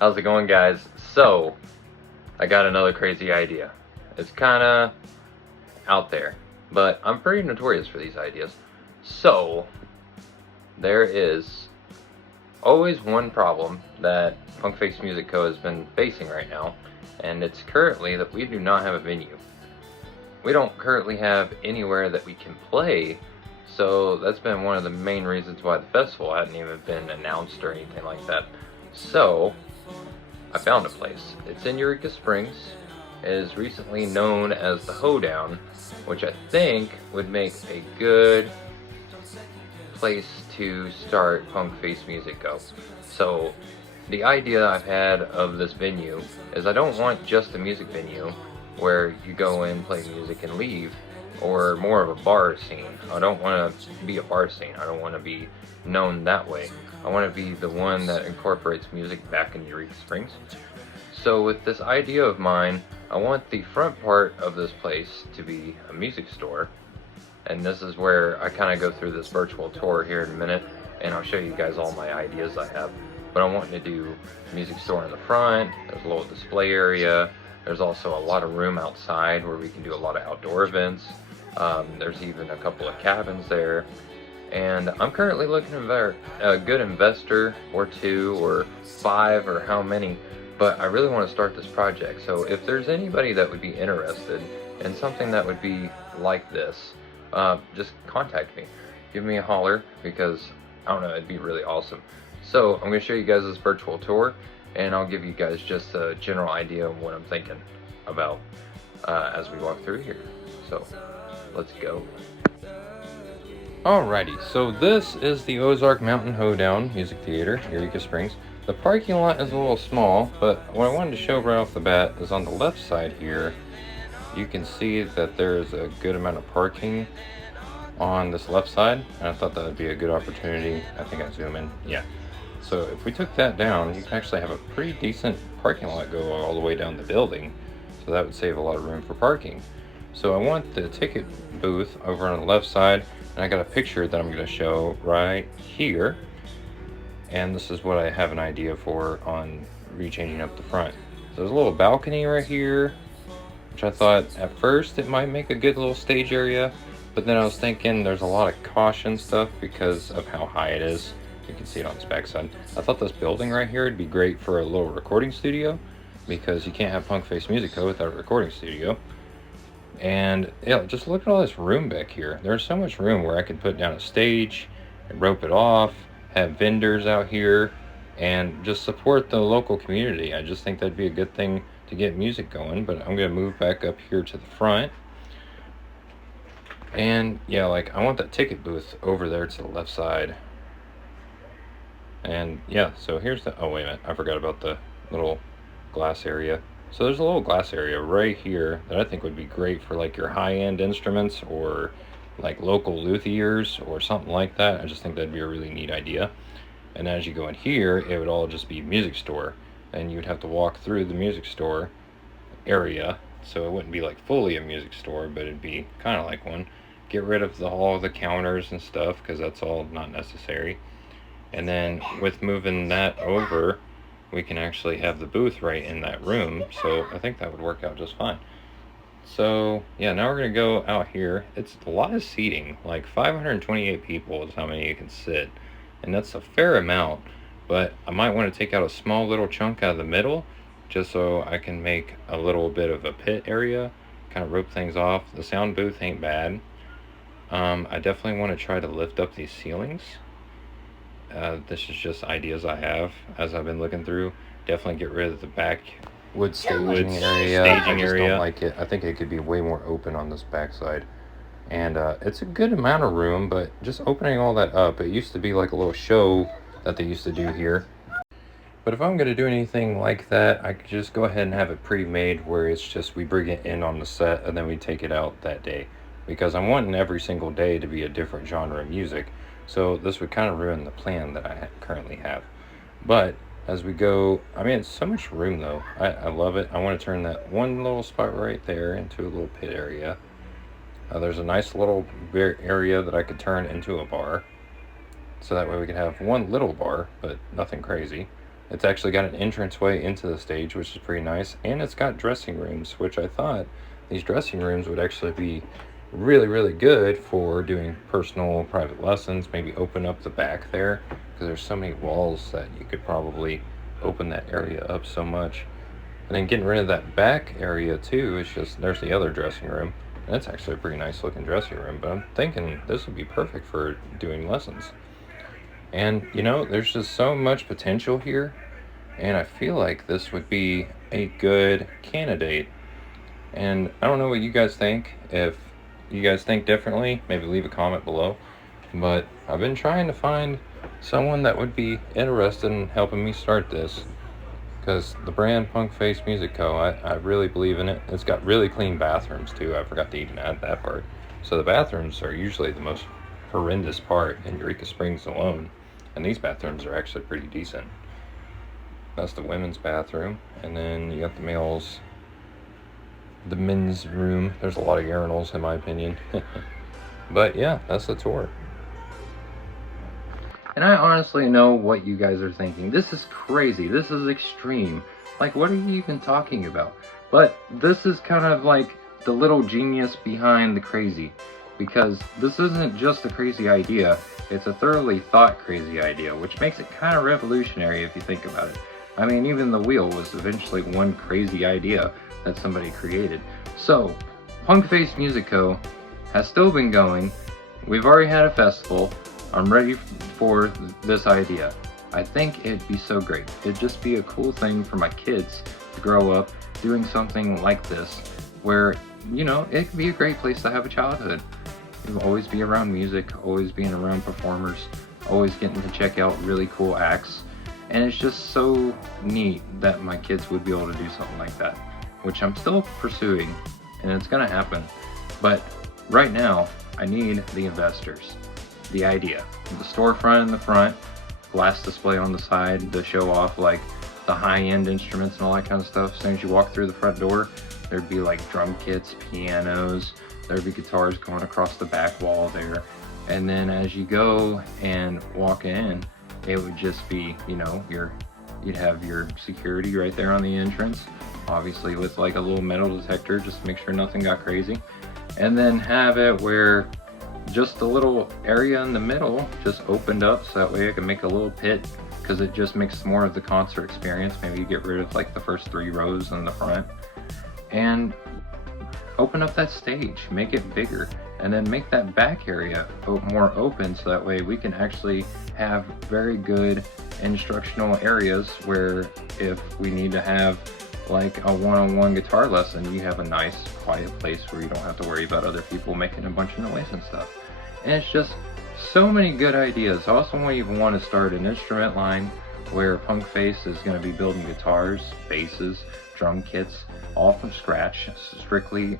How's it going, guys? So, I got another crazy idea. It's kinda out there, but I'm pretty notorious for these ideas. So, there is always one problem that Punk Face Music Co. has been facing right now, and it's currently that we do not have a venue. We don't currently have anywhere that we can play, so that's been one of the main reasons why the festival hadn't even been announced or anything like that. So, I found a place. It's in Eureka Springs. It is recently known as the Hoedown, which I think would make a good place to start Punk Face Music Go. So, the idea I've had of this venue is I don't want just a music venue where you go in, play music, and leave, or more of a bar scene. I don't want to be a bar scene. I don't want to be known that way. I want to be the one that incorporates music back in Eureka Springs. So with this idea of mine, I want the front part of this place to be a music store. And this is where I kind of go through this virtual tour here in a minute, and I'll show you guys all my ideas I have. But I'm wanting to do a music store in the front. There's a little display area. There's also a lot of room outside where we can do a lot of outdoor events. There's even a couple of cabins there. And I'm currently looking for a good investor or two or five or how many, but I really want to start this project. So if there's anybody that would be interested in something that would be like this, just contact me. Give me a holler, because I don't know, it'd be really awesome. So I'm going to show you guys this virtual tour, and I'll give you guys just a general idea of what I'm thinking about as we walk through here. So let's go. Alrighty, so this is the Ozark Mountain Hoedown Music Theater, Eureka Springs. The parking lot is a little small, but what I wanted to show right off the bat is on the left side here, you can see that there's a good amount of parking on this left side, and I thought that would be a good opportunity. I think I zoom in, yeah. So if we took that down, you can actually have a pretty decent parking lot go all the way down the building, so that would save a lot of room for parking. So I want the ticket booth over on the left side, and I got a picture that I'm going to show right here, and this is what I have an idea for on rechanging up the front. So there's a little balcony right here, which I thought at first it might make a good little stage area, but then I was thinking there's a lot of caution stuff because of how high it is. You can see it on this backside. I thought this building right here would be great for a little recording studio, because you can't have Punk Face Music Co. without a recording studio. And yeah, just look at all this room back here. There's so much room where I could put down a stage and rope it off, have vendors out here, and just support the local community. I just think that'd be a good thing to get music going. But I'm gonna move back up here to the front. And yeah, like I want that ticket booth over there to the left side. And yeah, so here's the, oh wait a minute, I forgot about the little glass area. So there's a little glass area right here that I think would be great for like your high-end instruments or like local luthiers or something like that. I just think that'd be a really neat idea. And as you go in here, it would all just be music store, and you'd have to walk through the music store area, so it wouldn't be like fully a music store, but it'd be kind of like one. Get rid of all the counters and stuff, because that's all not necessary. And then with moving that over, we can actually have the booth right in that room, so I think that would work out just fine. So yeah, now we're gonna go out here. It's a lot of seating, like 528 people is how many you can sit, and that's a fair amount, but I might want to take out a small little chunk out of the middle, just so I can make a little bit of a pit area, kind of rope things off. The sound booth ain't bad. I definitely want to try to lift up these ceilings. This is just ideas I have as I've been looking through. Definitely get rid of the back wood staging area. I just don't like it. I think it could be way more open on this backside. And it's a good amount of room, but just opening all that up, it used to be like a little show that they used to do here. But if I'm going to do anything like that, I could just go ahead and have it pre-made, where it's just we bring it in on the set and then we take it out that day. Because I'm wanting every single day to be a different genre of music. So this would kind of ruin the plan that I currently have. But as we go, I mean, it's so much room though. I love it. I want to turn that one little spot right there into a little pit area. There's a nice little area that I could turn into a bar. So that way we could have one little bar, but nothing crazy. It's actually got an entranceway into the stage, which is pretty nice, and it's got dressing rooms, which I thought these dressing rooms would actually be really, really good for doing personal private lessons. Maybe open up the back there, because there's so many walls that you could probably open that area up so much. And then getting rid of that back area too, it's just, there's the other dressing room. And that's actually a pretty nice looking dressing room, but I'm thinking this would be perfect for doing lessons. And you know, there's just so much potential here, and I feel like this would be a good candidate. And I don't know what you guys think. If you guys think differently, maybe leave a comment below. But I've been trying to find someone that would be interested in helping me start this, because the brand Punk Face Music Co., I really believe in it. It's got really clean bathrooms too. I forgot to even add that part. So the bathrooms are usually the most horrendous part in Eureka Springs alone, and these bathrooms are actually pretty decent. That's the women's bathroom, and then you got the men's room. There's a lot of urinals in my opinion. But yeah, that's the tour. And I honestly know what you guys are thinking. This is crazy. This is extreme. Like, what are you even talking about? But this is kind of like the little genius behind the crazy. Because this isn't just a crazy idea, it's a thoroughly thought crazy idea, which makes it kind of revolutionary if you think about it. I mean, even the wheel was eventually one crazy idea that somebody created. So, Punk Face Music Co. has still been going. We've already had a festival. I'm ready for this idea. I think it'd be so great. It'd just be a cool thing for my kids to grow up doing something like this, where, you know, it could be a great place to have a childhood. You'll always be around music, always being around performers, always getting to check out really cool acts. And it's just so neat that my kids would be able to do something like that, which I'm still pursuing, and it's gonna happen. But right now, I need the investors. The idea. The storefront in the front, glass display on the side to show off like the high-end instruments and all that kind of stuff. As soon as you walk through the front door, there'd be like drum kits, pianos, there'd be guitars going across the back wall there. And then as you go and walk in, it would just be, you know, you'd have your security right there on the entrance, obviously with like a little metal detector just to make sure nothing got crazy. And then have it where just a little area in the middle just opened up, so that way I can make a little pit, because it just makes more of the concert experience. Maybe you get rid of like the first 3 rows in the front and open up that stage, make it bigger, and then make that back area more open, so that way we can actually have very good instructional areas where if we need to have like a one-on-one guitar lesson, you have a nice quiet place where you don't have to worry about other people making a bunch of noise and stuff. And it's just so many good ideas. I also want to start an instrument line where Punk Face is going to be building guitars, basses, drum kits, all from scratch, strictly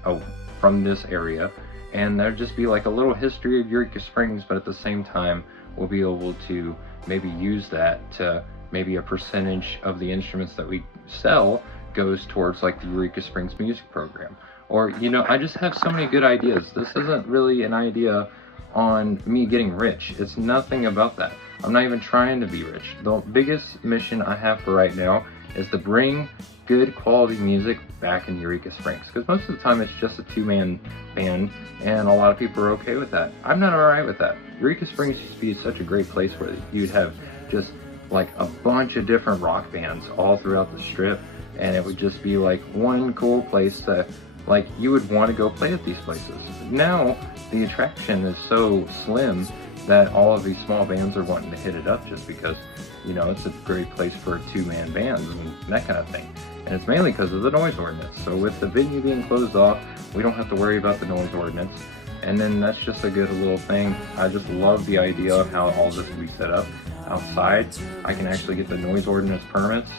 from this area. And there'll just be like a little history of Eureka Springs, but at the same time, we'll be able to maybe use that to maybe a percentage of the instruments that we sell goes towards like the Eureka Springs music program. Or, you know, I just have so many good ideas. This isn't really an idea on me getting rich. It's nothing about that. I'm not even trying to be rich. The biggest mission I have for right now is to bring good quality music back in Eureka Springs, because most of the time it's just a 2-man band, and a lot of people are okay with that. I'm not alright with that. Eureka Springs used to be such a great place where you'd have just like a bunch of different rock bands all throughout the strip, and it would just be like one cool place to, like, you would want to go play at these places. Now the attraction is so slim that all of these small bands are wanting to hit it up, just because, you know, it's a great place for 2-man bands and that kind of thing. And it's mainly because of the noise ordinance. So with the venue being closed off, we don't have to worry about the noise ordinance. And then that's just a good little thing. I just love the idea of how all this will be set up. Outside, I can actually get the noise ordinance permits,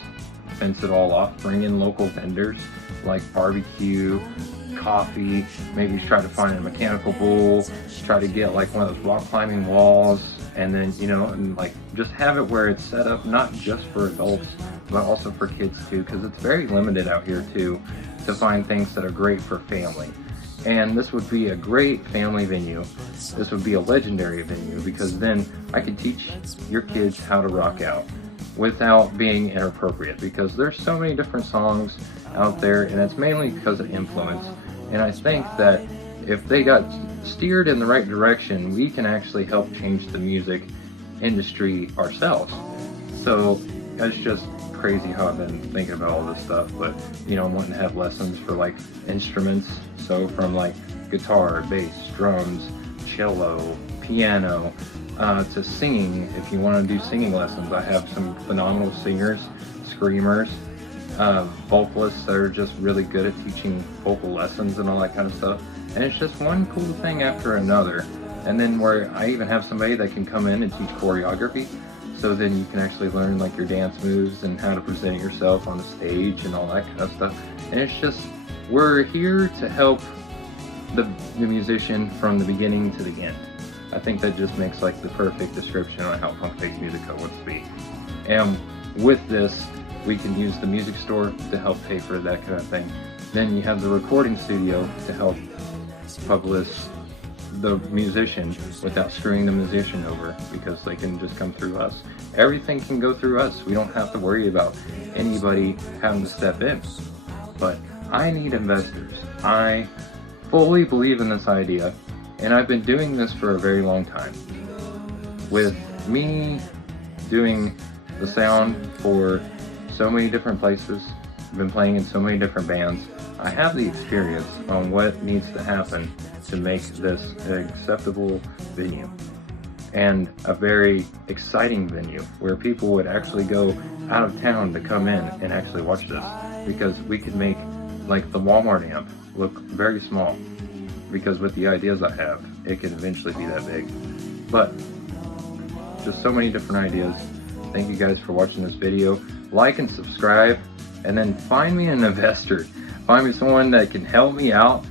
fence it all off, bring in local vendors like barbecue, coffee, maybe try to find a mechanical bull, try to get like one of those rock climbing walls, and then, you know, and like just have it where it's set up not just for adults, but also for kids too, because it's very limited out here too to find things that are great for family. And this would be a great family venue. This would be a legendary venue, because then I could teach your kids how to rock out. without being inappropriate, because there's so many different songs out there, and it's mainly because of influence. And I think that if they got steered in the right direction, we can actually help change the music industry ourselves. So it's just crazy how I've been thinking about all this stuff, but you know, I'm wanting to have lessons for like instruments, so from like guitar, bass, drums, cello, piano, to singing. If you want to do singing lessons, I have some phenomenal singers, screamers, vocalists that are just really good at teaching vocal lessons and all that kind of stuff. And it's just one cool thing after another. And then where I even have somebody that can come in and teach choreography, so then you can actually learn like your dance moves and how to present yourself on the stage and all that kind of stuff. And it's just, we're here to help the musician from the beginning to the end. I think that just makes like the perfect description on how Punk Face Music Co. wants to be. And with this, we can use the music store to help pay for that kind of thing. Then you have the recording studio to help publish the musician without screwing the musician over, because they can just come through us. Everything can go through us. We don't have to worry about anybody having to step in. But I need investors. I fully believe in this idea, and I've been doing this for a very long time. With me doing the sound for so many different places, I've been playing in so many different bands, I have the experience on what needs to happen to make this an acceptable venue. And a very exciting venue where people would actually go out of town to come in and actually watch this. Because we could make like the Walmart amp look very small, because with the ideas I have, it could eventually be that big. But just so many different ideas. Thank you guys for watching this video. Like and subscribe, and then find me an investor. Find me someone that can help me out,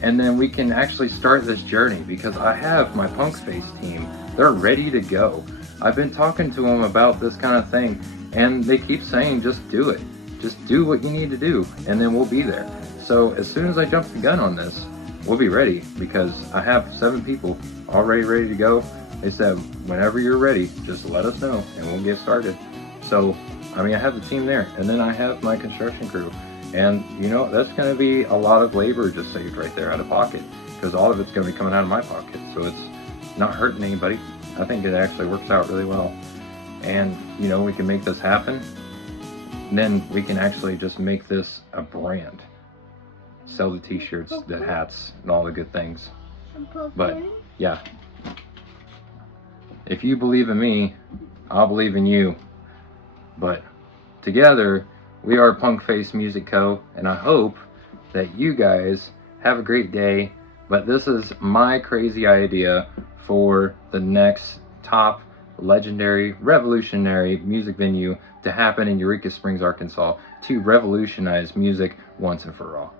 and then we can actually start this journey, because I have my Punk Face team. They're ready to go. I've been talking to them about this kind of thing, and they keep saying, just do it. Just do what you need to do, and then we'll be there. So as soon as I jump the gun on this, we'll be ready, because I have 7 people already ready to go. They said, whenever you're ready, just let us know, and we'll get started. So, I mean, I have the team there, and then I have my construction crew. And, you know, that's going to be a lot of labor just saved right there out of pocket, because all of it's going to be coming out of my pocket. So it's not hurting anybody. I think it actually works out really well. And, you know, we can make this happen. Then we can actually just make this a brand. Sell the t-shirts, the hats, and all the good things. But, yeah. If you believe in me, I'll believe in you. But together, we are Punk Face Music Co. And I hope that you guys have a great day. But this is my crazy idea for the next top legendary, revolutionary music venue to happen in Eureka Springs, Arkansas, to revolutionize music once and for all.